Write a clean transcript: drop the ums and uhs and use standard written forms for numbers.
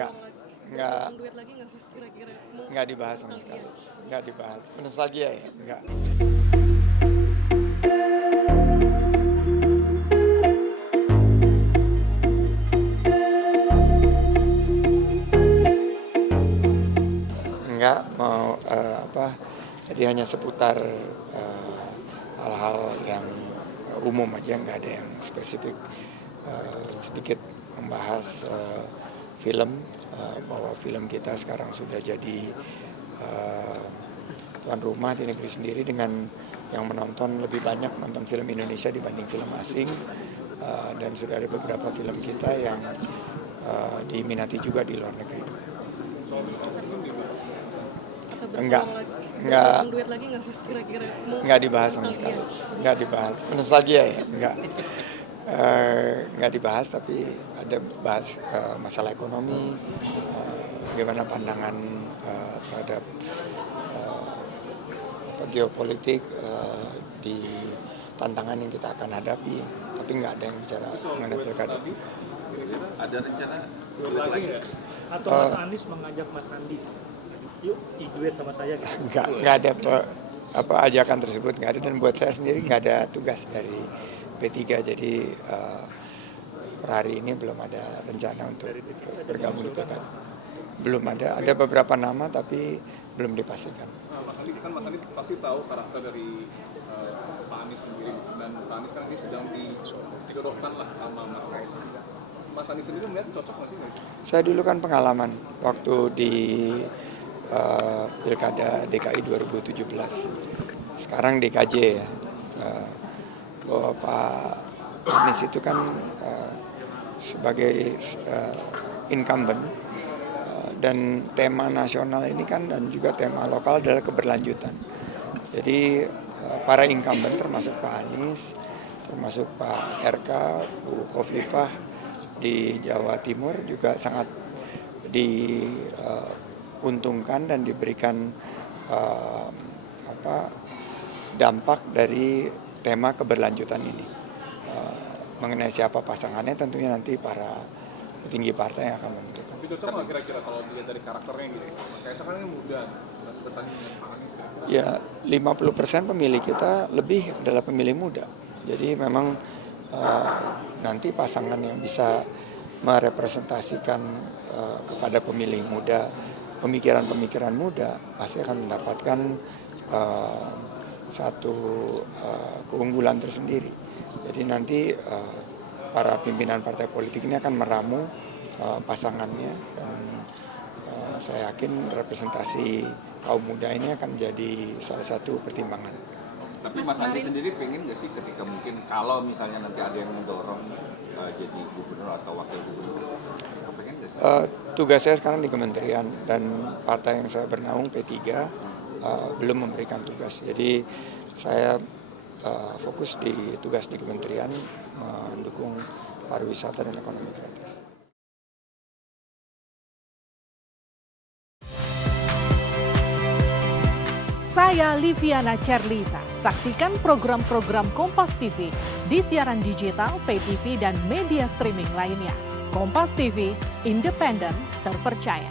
Enggak, ulang lagi? enggak, Ulang duet lagi nggak Mas kira-kira? enggak dibahas sama sekali. Enggak dibahas. Nostalgia ya? Enggak. Enggak mau jadi hanya seputar hal-hal yang umum aja, nggak ada yang spesifik. Sedikit membahas film, bahwa film kita sekarang sudah jadi tuan rumah di negeri sendiri dengan yang menonton lebih banyak menonton film Indonesia dibanding film asing. Dan sudah ada beberapa film kita yang diminati juga di luar negeri. Atau Enggak, berulang lagi? enggak, Ulang duet lagi nggak Mas kira-kira? enggak dibahas sama sekali. Enggak dibahas. Nostalgia ya? Enggak. Enggak dibahas, tapi ada bahas masalah ekonomi, bagaimana pandangan terhadap geopolitik, di tantangan yang kita akan hadapi, tapi nggak ada yang bicara mengenai pilkada. Ada rencana lagi ya? Atau Mas Anies mengajak Mas Andi, yuk duet sama saya gitu. Nggak ada ajakan tersebut, nggak ada, dan buat saya sendiri nggak ada tugas dari P3, jadi per hari ini belum ada rencana untuk bergabung di pilkada. Belum ada beberapa nama tapi belum dipastikan. Mas Andi kan pasti tahu karakter dari Pak Anies sendiri, dan Pak Anies kan ini sedang dijodohkan lah sama Mas Kaisang. Mas Andi sendiri melihat cocok nggak sih? Saya dulu kan pengalaman waktu di Pilkada DKI 2017, sekarang DKJ ya, bahwa Pak Anies itu kan sebagai incumbent, dan tema nasional ini kan dan juga tema lokal adalah keberlanjutan. Jadi para incumbent termasuk Pak Anies, termasuk Pak RK, Bu Khofifah di Jawa Timur juga sangat diuntungkan dan diberikan dampak dari tema keberlanjutan ini. Mengenai siapa pasangannya tentunya nanti para petinggi partai yang akan menentukan. Tapi cocok nggak kira-kira kalau dilihat dari karakternya gitu? Mas Kaisang kan ini muda, bersanding dengan Pak Anies. Ya, 50% pemilih kita lebih adalah pemilih muda. Jadi memang nanti pasangan yang bisa merepresentasikan kepada pemilih muda, pemikiran-pemikiran muda, pasti akan mendapatkan satu keunggulan tersendiri. Jadi nanti para pimpinan partai politik ini akan meramu pasangannya, dan saya yakin representasi kaum muda ini akan jadi salah satu pertimbangan. Tapi Mas Andi sendiri pengen nggak sih ketika mungkin kalau misalnya nanti ada yang mendorong jadi gubernur atau wakil gubernur, kepengen nggak sih? Tugas saya sekarang di kementerian, dan partai yang saya bernaung P3 belum memberikan tugas. Jadi saya fokus di tugas di kementerian mendukung pariwisata dan ekonomi kreatif. Saya Liviana Cerlisa. Saksikan program-program Kompas TV di siaran digital, pay TV, dan media streaming lainnya. Kompas TV, independen, terpercaya.